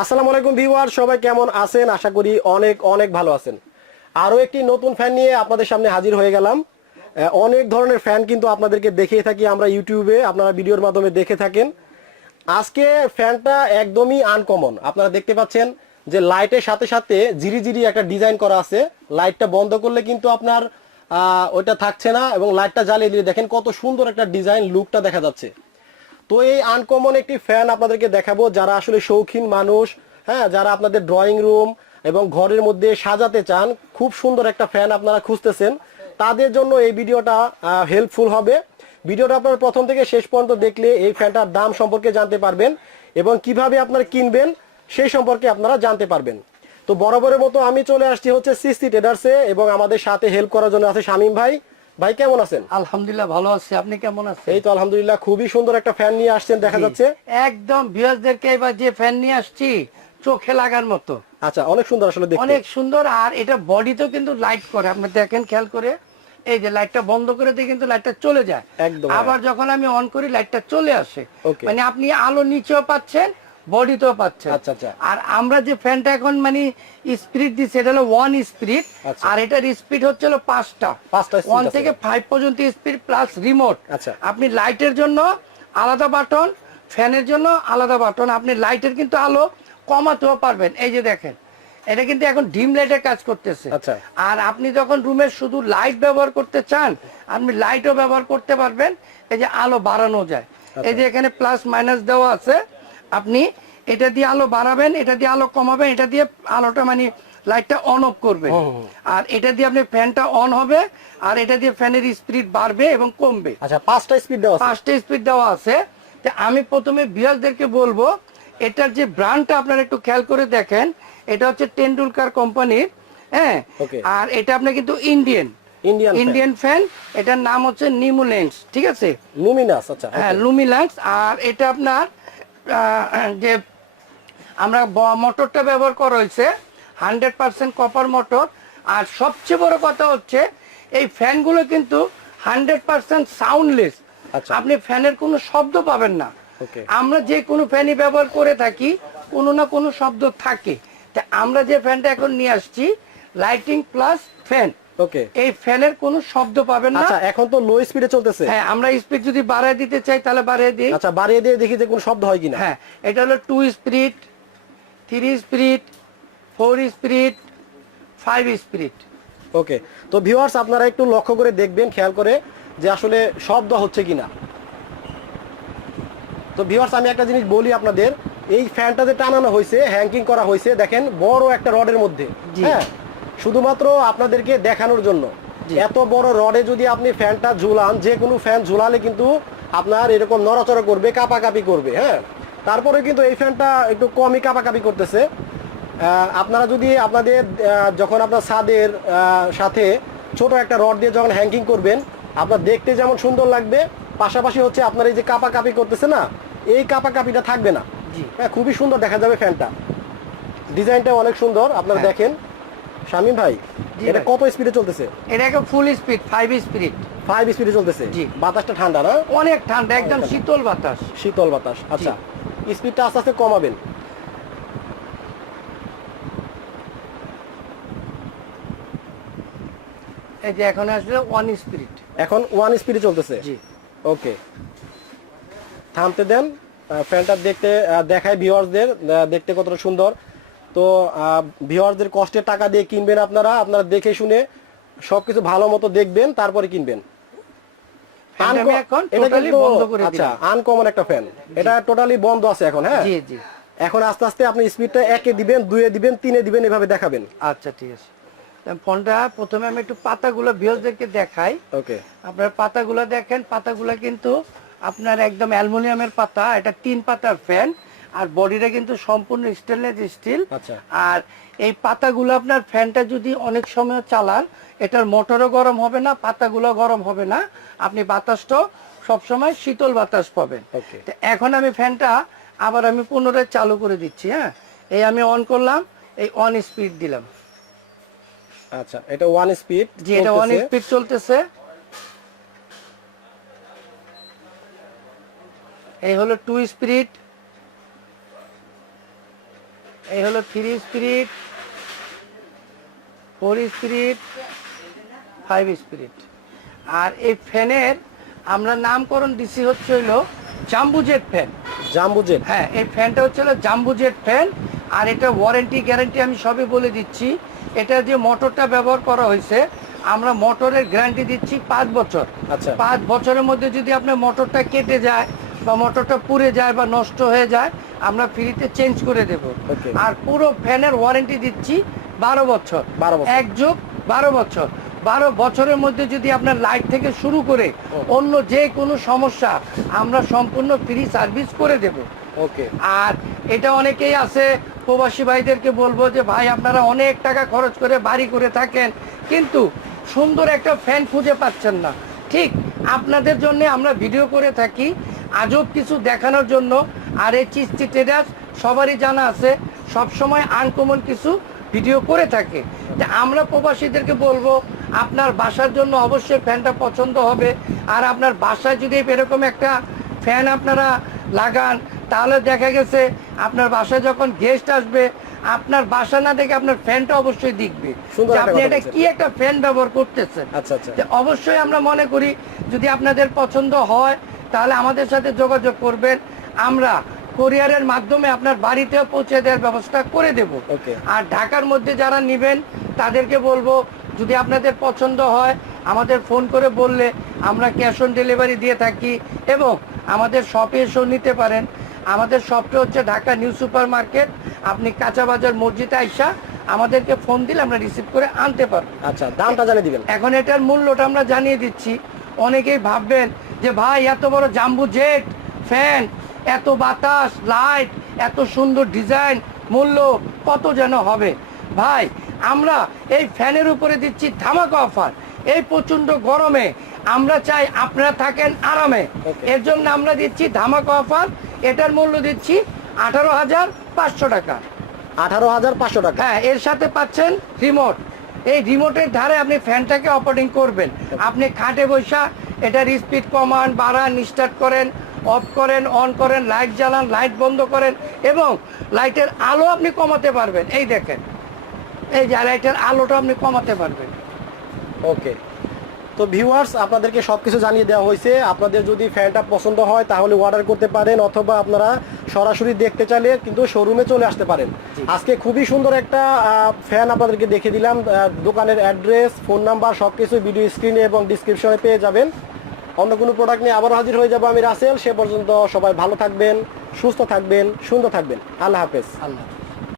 আসসালামু আলাইকুম ভিউয়ার, সবাই কেমন আছেন? আশা করি অনেক অনেক ভালো আছেন। আরও একটি নতুন ফ্যান নিয়ে আপনাদের সামনে হাজির হয়ে গেলাম। অনেক ধরনের ফ্যান কিন্তু আপনাদেরকে দেখিয়ে থাকি আমরা ইউটিউবে, আপনারা ভিডিওর মাধ্যমে দেখে থাকেন। আজকে ফ্যানটা একদমই আনকমন। আপনারা দেখতে পাচ্ছেন যে লাইটের সাথে সাথে জিরি জিরি একটা ডিজাইন করা আছে। লাইটটা বন্ধ করলে কিন্তু আপনার ওইটা থাকছে না, এবং লাইটটা জ্বালিয়ে দিয়ে দেখেন কত সুন্দর একটা ডিজাইন লুকটা দেখা যাচ্ছে। তো এই আনকমন একটি ফ্যান আপনাদেরকে দেখাবো, যারা আসলে শৌখিন মানুষ, হ্যাঁ, যারা আপনাদের ড্রয়িং রুম এবং ঘরের মধ্যে সাজাতে চান, খুব সুন্দর একটা ফ্যান আপনারা খুঁজতেছেন, তাদের জন্য এই ভিডিওটা হেল্পফুল হবে। ভিডিওটা আপনারা প্রথম থেকে শেষ পর্যন্ত দেখলে এই ফ্যানটার দাম সম্পর্কে জানতে পারবেন এবং কিভাবে আপনারা কিনবেন সেই সম্পর্কে আপনারা জানতে পারবেন। তো বরাবরের মতো আমি চলে আসছি হচ্ছে সিসি ট্রেডার্সে, এবং আমাদের সাথে হেল্প করার জন্য আছে শামীম ভাই। ভাই কেমন আছেন? আলহামদুলিল্লাহ ভালো আছি, আপনি কেমন আছেন? এই তো আলহামদুলিল্লাহ, খুবই সুন্দর একটা ফ্যান নিয়ে আসছেন দেখা যাচ্ছে। একদম ভিউয়ারদেরকে এবার যে ফ্যান নিয়ে আসছি চোখে লাগার মতো। আচ্ছা, অনেক সুন্দর আসলে দেখতে, অনেক সুন্দর। আর এটা বডিতেও কিন্তু লাইট করে, আপনি দেখেন খেয়াল করে, এই যে লাইটটা বন্ধ করে দিয়ে কিন্তু লাইটটা চলে যায় একদম। আবার যখন আমি অন করি লাইটটা চলে আসে। Okay. মানে আপনি আলো নিচেও পাচ্ছেন, বডিতেও পাচ্ছেন। আচ্ছা আচ্ছা। আর আমরা যে ফ্যানটা এখন মানে স্পিড দিচ্ছি এটা হলো 1 স্পিড। আচ্ছা। আর এটার স্পিড হচ্ছে হলো 5টা 1 থেকে 5 পর্যন্ত স্পিড প্লাস রিমোট। আচ্ছা। আপনি লাইটের জন্য আলাদা বাটন, ফ্যানের জন্য আলাদা বাটন। আপনি লাইটের কিন্তু আলো কমাতেও পারবেন। এই যে দেখেন, এটা কিন্তু এখন ডিম লাইটের কাজ করতেছে। আচ্ছা। আর আপনি যখন রুমের শুধু লাইট ব্যবহার করতে চান, আপনি লাইটও ব্যবহার করতে পারবেন। এই যে আলো বাড়ানো যায়, এই যে এখানে প্লাস মাইনাস দেওয়া আছে। আপনি এটা দিয়ে আলো বাড়াবেন, এটা দিয়ে আলো কমাবেন, এটা দিয়ে আলোটা মানে লাইটটা অন অফ করবেন। আর এটা দিয়ে আপনি ফ্যানটা অন হবে, আর এটা দিয়ে ফ্যানের স্পিড বাড়বে এবং কমবে। আচ্ছা, 5টা স্পিড দেওয়া আছে। 5টা স্পিড দেওয়া আছে। তো আমি প্রথমে ভিউয়ারদেরকে বলবো, এটার যে ব্র্যান্ডটা আপনারা একটু খেয়াল করে দেখেন। এটা হচ্ছে টেন্ডুলকার কোম্পানির, হ্যাঁ। আর এটা আপনার কিন্তু ইন্ডিয়ান ফ্যান। এটার নাম হচ্ছে নিমুলেন্স, ঠিক আছে, লুমিনাস। আচ্ছা, হ্যাঁ লুমিনাস। আর এটা আপনার যে আমরা মোটরটা ব্যবহার করা হয়েছে 100% কপার মোটর। আর সবচেয়ে বড় কথা হচ্ছে এই ফ্যানগুলো কিন্তু 100% সাউন্ডলেস। আপনি ফ্যানের কোনো শব্দ পাবেন না। আমরা যে কোনো ফ্যানই ব্যবহার করে থাকি, কোনো না কোনো শব্দ থাকে। তা আমরা যে ফ্যানটা এখন নিয়ে আসছি লাইটিং প্লাস ফ্যান, ওকে, এই ফ্যানের কোনো শব্দ পাবেন না। আচ্ছা, এখন তো লো স্পিডে চলতেছে। হ্যাঁ, আমরা স্পিড যদি বাড়ায় দিতে চাই তাহলে বাড়িয়ে দিই। আচ্ছা, বাড়িয়ে দিয়ে দেখি যে কোনো শব্দ হয় কিনা। হ্যাঁ, এটা হলো 2 স্পিড, 3 স্পিড, 4 স্পিড, 5 স্পিড। ওকে, তো ভিউয়ার্স আপনারা একটু লক্ষ্য করে দেখবেন, খেয়াল করে যে আসলে শব্দ হচ্ছে কিনা। তো ভিউয়ার্স আমি একটা জিনিস বলি আপনাদের, এই ফ্যানটা যে টানানো হয়েছে, হ্যাঙ্গিং করা হয়েছে, দেখেন বড় একটা রডের মধ্যে, হ্যাঁ, শুধুমাত্র আপনাদেরকে দেখানোর জন্য। এত বড় রডে যদি আপনি ফ্যানটা ঝুলান, যে কোনো ফ্যান ঝুলালে কিন্তু আপনার এরকম নড়াচড়া করবে, কাঁপাকাঁপি করবে, হ্যাঁ। তারপরে কিন্তু এই ফ্যানটা একটু কমই কাঁপাকাঁপি করতেছে। আপনারা যদি আপনাদের যখন আপনার ছাদের সাথে ছোট একটা রড দিয়ে যখন হ্যাঙ্গিং করবেন, আপনার দেখতে যেমন সুন্দর লাগবে, পাশাপাশি হচ্ছে আপনার এই যে কাঁপাকাঁপি করতেছে না, এই কাঁপাকাঁপিটা থাকবে না। হ্যাঁ, খুবই সুন্দর দেখা যাবে ফ্যানটা, ডিজাইনটা অনেক সুন্দর। আপনারা দেখেন শামীম ভাই, এটা কত স্পিডে চলতেছে? এটা একদম ফুল স্পিড, 5 স্পিড। 5 স্পিডে চলতেছে। জি। বাতাসটা ঠান্ডা না? অনেক ঠান্ডা, একদম শীতল বাতাস। শীতল বাতাস। আচ্ছা, স্পিডটা আস্তে আস্তে কমাবেন। এই যে এখন আসলে 1 স্পিড, এখন 1 স্পিডে চলতেছে। জি। ওকে, থামতে দেন। ফ্যানটা দেখতে দেখায় ভিউয়ার্সদের, দেখতে কতটা সুন্দর। তো ভিউয়ার্সদের কষ্টের টাকা দিয়ে কিনবেন আপনারা, আপনারা দেখে শুনে সবকিছু ভালো মতো দেখবেন, তারপরে কিনবেন। আচ্ছা, আনকমন একটা ফ্যান, এটা টোটালি বন্ধ আছে এখন। হ্যাঁ, জি জি। এখন আস্তে আস্তে আপনি স্পিডটা 1-এ দিবেন, 2-এ দিবেন, 3-এ দিবেন, এভাবে দেখাবেন। আচ্ছা, ঠিক আছে। ফোনটা প্রথমে আমি একটু পাতাগুলো ভিউয়ারদেরকে দেখাই। ওকে, আপনার পাতাগুলো দেখেন, পাতাগুলো কিন্তু আপনার একদম অ্যালুমিনিয়ামের পাতা। এটা 3 পাতার ফ্যান, আর বডিটা কিন্তু সম্পূর্ণ স্টেনলেস স্টিল। আচ্ছা। আর এই পাতাগুলো আপনার ফ্যানটা যদি অনেক সময় চালান, এটার মোটরও গরম হবে না, পাতাগুলো গরম হবে না, আপনি বাতাসটাও সবসময় শীতল বাতাস পাবেন। তো এখন আমি ফ্যানটা আবার আমি পুনরায় চালু করে দিচ্ছি। হ্যাঁ, এই আমি অন করলাম, এই 1 স্পিড দিলাম। আচ্ছা, এটা 1 স্পিড। জি, এটা 1 স্পিড চলতেছে। এই হলো 2 স্পিড, এই হলো 3 স্পিরিট, 4 স্পিরিট, 5 স্পিরিট। আর এই ফ্যানের আমরা নামকরণ দিছি হচ্ছে হইলো জাম্বু জেট ফ্যান। জাম্বু জেট, হ্যাঁ, এই ফ্যানটা হচ্ছে হলো জাম্বু জেট ফ্যান। আর এটা ওয়ারেন্টি গ্যারান্টি আমি সবই বলে দিচ্ছি। এটা যে মোটরটা ব্যবহার করা হয়েছে, আমরা মোটরের গ্যারান্টি দিচ্ছি 5 বছর। আচ্ছা। 5 বছরের মধ্যে যদি আপনার মোটরটা কেটে যায় বা মোটরটা পুড়ে যায় বা নষ্ট হয়ে যায়, আমরা ফ্রিতে চেঞ্জ করে দেব। Okay. আর পুরো ফ্যানের ওয়ারেন্টি দিচ্ছি 12 বছর। 12 বছর। 1+12 বছর। 12 বছরের মধ্যে যদি আপনার লাইট থেকে শুরু করে অন্য যে কোনো সমস্যা আমরা সম্পূর্ণ ফ্রি সার্ভিস করে দেব। ওকে। আর এটা অনেকেই আছে, প্রবাসী ভাইদেরকে বলবো যে ভাই আপনারা অনেক টাকা খরচ করে বাড়ি করে থাকেন, কিন্তু সুন্দর একটা ফ্যান খুঁজে পাচ্ছেন না। ঠিক আপনাদের জন্য আমরা ভিডিও করে থাকি, আজব কিছু দেখানোর জন্য। আর এই চিস্তি ট্রেডার্স সবারই জানা আছে, সবসময় আনকমন কিছু ভিডিও করে থাকে। তা আমরা প্রবাসীদেরকে বলবো আপনার বাসার জন্য অবশ্যই ফ্যানটা পছন্দ হবে। আর আপনার বাসায় যদি এরকম একটা ফ্যান আপনারা লাগান, তাহলে দেখা গেছে আপনার বাসায় যখন গেস্ট আসবে, আপনার বাসা না দেখে আপনার ফ্যানটা অবশ্যই দেখবে যে আপনি এটা কি একটা ফ্যান ব্যবহার করতেছেন। আচ্ছা আচ্ছা। তো অবশ্যই আমরা মনে করি যদি আপনাদের পছন্দ হয় তাহলে আমাদের সাথে যোগাযোগ করবেন, আমরা কোরিয়ারের মাধ্যমে আপনার বাড়িতেও পৌঁছে দেওয়ার ব্যবস্থা করে দেব। Okay. আর ঢাকার মধ্যে যারা নেবেন তাদেরকে বলবো যদি আপনাদের পছন্দ হয় আমাদের ফোন করে বললে আমরা ক্যাশ অন ডেলিভারি দিয়ে থাকি, এবং আমাদের শপে এসেও নিতে পারেন। আমাদের শপটা হচ্ছে ঢাকা নিউ সুপার মার্কেট। আপনি কাঁচা বাজার মসজিদে আইসা আমাদেরকে ফোন দিলে আমরা রিসিভ করে আনতে পারবো। আচ্ছা, দামটা জানিয়ে দিবেন। এখন এটার মূল্যটা আমরা জানিয়ে দিচ্ছি। অনেকেই ভাববেন যে ভাই এত বড় জাম্বু জেট ফ্যান, এত বাতাস, লাইট, এত সুন্দর ডিজাইন, মূল্য কত যেন হবে। ভাই আমরা এই ফ্যানের উপরে দিচ্ছি ধামাকা অফার। এই প্রচণ্ড গরমে আমরা চাই আপনারা থাকেন আরামে, এর জন্য আমরা দিচ্ছি ধামাকা অফার। এটার মূল্য দিচ্ছি 18,500 টাকা। 18,500 টাকা। হ্যাঁ, এর সাথে পাচ্ছেন রিমোট। এই রিমোটের ধারে আপনি ফ্যানটাকে অপারেটিং করবেন। আপনি খাটে বসা এটার স্পিড কমান, বাড়ান, স্টার্ট করেন, অফ করেন, অন করেন, লাইট জ্বালান, লাইট বন্ধ করেন, এবং লাইটের আলো আপনি কমাতে পারবেন। এই দেখেন, এই যে লাইটের আলোটা আপনি কমাতে পারবেন। ওকে, তো ভিউয়ার্স আপনাদেরকে সবকিছু জানিয়ে দেওয়া হয়েছে। আপনাদের যদি ফ্যানটা পছন্দ হয় তাহলে অর্ডার করতে পারেন, অথবা আপনারা সরাসরি দেখতে চাইলে কিন্তু শোরুমে চলে আসতে পারেন। আজকে খুবই সুন্দর একটা ফ্যান আপনাদেরকে দেখে দিলাম। দোকানের অ্যাড্রেস, ফোন নাম্বার সবকিছু ভিডিও স্ক্রিনে এবং ডিসক্রিপশনে পেয়ে যাবেন। অন্য কোনো প্রোডাক্ট নিয়ে আবারও হাজির হয়ে যাবো আমি রাসেল। সে পর্যন্ত সবাই ভালো থাকবেন, সুস্থ থাকবেন, সুন্দর থাকবেন। আল্লাহ হাফেজ। আল্লাহ।